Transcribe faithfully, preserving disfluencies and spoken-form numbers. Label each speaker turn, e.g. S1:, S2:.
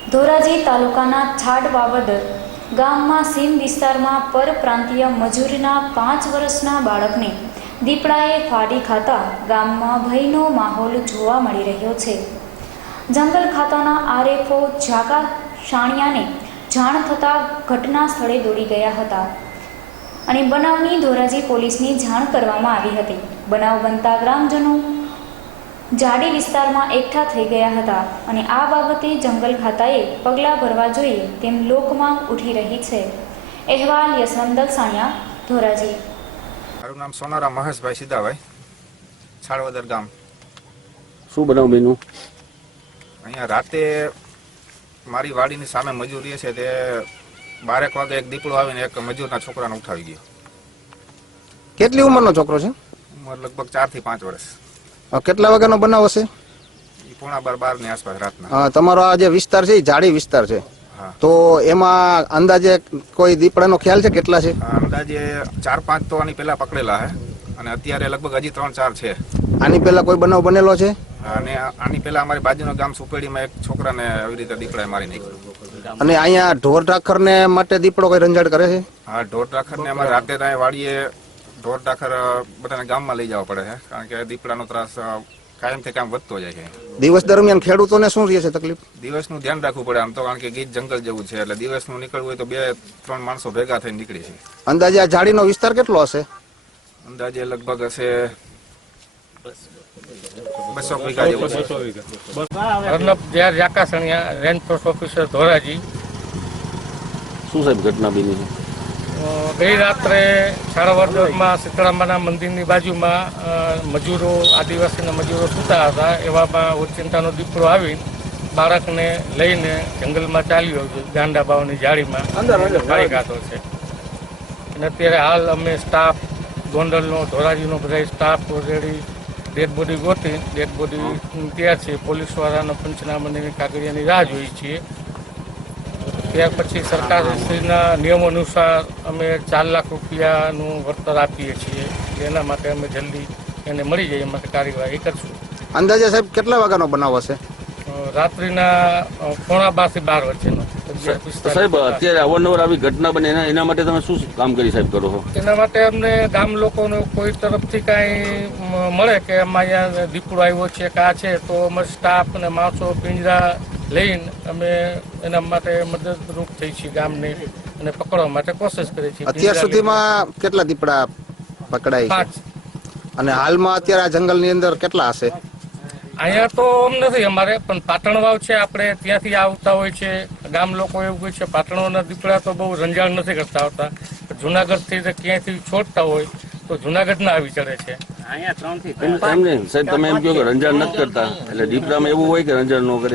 S1: ધોરાજી તાલુકાના છાડ વાવદર ગામમાં સીમ વિસ્તારમાં પરપ્રાંતીય મજૂરના પાંચ વર્ષના બાળકને દીપડાએ ફાડી ખાતા ગામમાં ભયનો માહોલ જોવા મળી રહ્યો છે. જંગલ ખાતાના આરએફઓ ઝાકા સાણિયાને જાણ થતાં ઘટના સ્થળે દોડી ગયા હતા અને બનાવની ધોરાજી પોલીસની જાણ કરવામાં આવી હતી. બનાવ બનતા ગ્રામજનો જાડી વિસ્તારમાં એકઠા થઈ ગયા હતા અને આ બાબતે જંગલ ખાતાએ પગલાં ભરવા જોઈએ તેમ લોકમાંગ ઉઠી રહી છે. અહેવાલ યશવંત દલસાણિયા, ધોરાજી.
S2: મારું નામ સોનારા મહેશભાઈ સીધાભાઈ, છાળવદર ગામ.
S3: શું બનાવ બેનું?
S2: અહીંયા રાતે મારી વાડીની સામે મજૂરી છે તે બારેક વાગે એક દીપડો આવીને એક મજૂરના છોકરાને ઉઠાવી ગયો.
S4: કેટલી ઉંમરનો છોકરો છે?
S2: ઉંમર લગભગ ચાર થી પાંચ વર્ષ.
S4: કેટલા વાગ્યાનો બનાવ હશે?
S2: પોણા બાર બાર ની આસપાસ રાતના.
S4: હા, તમારો આ જે વિસ્તાર છે એ જાડી વિસ્તાર છે, તો એમાં અંદાજે કોઈ દીપડાનો ખ્યાલ છે કેટલા છે?
S2: અંદાજે ચાર પાંચ તો આની પેલા પકડેલા છે અને અત્યારે લગભગ હજી ત્રણ ચાર છે.
S4: આની પેલા કોઈ બનાવ બનેલો છે?
S2: અને આની પેલા અમારી બાજુના ગામ સુપેડીમાં એક છોકરાને આવી રીતે દીપડાએ મારી નાખ્યો.
S4: અને અહીંયા ઢોર ઢાખર ને માટે દીપડો કોઈ રંજાડ કરે છે?
S2: હા, ઢોર ઢાખર ને અમારે રાતે ત્યાં વાડીએ ઢોર ઢાખર બધાને ગામમાં લઈ જવા પડે છે, કારણ કે દીપડાનો ત્રાસ કાયમથી કામ વધતો જાય છે.
S4: દિવસ દરમિયાન ખેડૂતોને શું રહે છે તકલીફ?
S2: દિવસનું ધ્યાન રાખવું પડે આમ તો, કારણ કે ગીચ જંગલ જેવું છે, એટલે દિવસનું નીકળવું હોય તો બે ત્રણ માણસો ભેગા થઈને નીકળે છે.
S4: અંદાજે આ જાડીનો વિસ્તાર કેટલો હશે?
S2: અંદાજે લગભગ હશે બસો વીઘા જેવું છે.
S5: Arnab JR Jhakasaniya, range post officer, Dhoraji.
S3: શું સાહેબ ઘટના બની છે?
S5: ગઈ રાત્રે છાળવદરમાં શીતળામાના મંદિરની બાજુમાં મજૂરો, આદિવાસીના મજૂરો સૂતા હતા, એવામાં ઓચિંતાનો દીપડો આવી બાળકને લઈને જંગલમાં ચાલ્યો ગાંડા બાવની જાળીમાં ફાડી ખાતો છે. અને અત્યારે હાલ અમે સ્ટાફ ગોંડલનો, ધોરાજીનો બધા સ્ટાફ ઓલરેડી ડેડ બોડી ગોતી ડેડ બોડી ત્યાં છે. પોલીસવાળાના પંચનામાની કાગળિયાની રાહ જોઈએ છીએ. ત્યાર પછી સરકારશ્રીના નિયમો અનુસાર અમે ચાર લાખ રૂપિયાનું વળતર આપીએ છીએ. એના માટે અમે જલ્દી એને મળી જાય એ માટે કાર્યવાહી કરશું.
S4: અંદાજે સાહેબ કેટલા વાગ્યાનો બનાવ હશે?
S5: રાત્રિના પોણા બાર થી બાર વચ્ચેનો.
S3: સાહેબ અત્યારે અવારનવાર આવી ઘટના બને એના એના માટે તમે શું કામ કરી સાહેબ કરો છો?
S5: એના માટે અમને ગામ લોકોનો કોઈ તરફથી કાંઈ મળે કે અમારે અહીંયા દીપડો આવ્યો છે કે આ છે, તો અમારે સ્ટાફ અને માણસો પિંજરા લઈને અમે એના માટે મદદરૂપ થઈ છીએ ગામને અને પકડવા માટે કોશિશ કરીએ છીએ.
S4: અત્યાર સુધીમાં કેટલા દીપડા પકડાય?
S5: પાંચ.
S4: અને હાલમાં અત્યારે આ જંગલની અંદર કેટલા હશે?
S5: અહીંયા તો આમ નથી અમારે, પણ પાટણ વાવ છે, આપણે ત્યાંથી આવતા હોય છે ગામ લોકો. એવું કહે છે પાટણોના દીપડા તો બહુ રંજાડ નથી કરતા આવતા, જુનાગઢથી ક્યાંયથી છોડતા હોય તો જુનાગઢના આવી ચડે છે.
S3: સાહેબ તમે એમ કહો કે રંજાડ નથી કરતા, એટલે દીપડામાં એવું હોય કે રંજાડ ન કરે?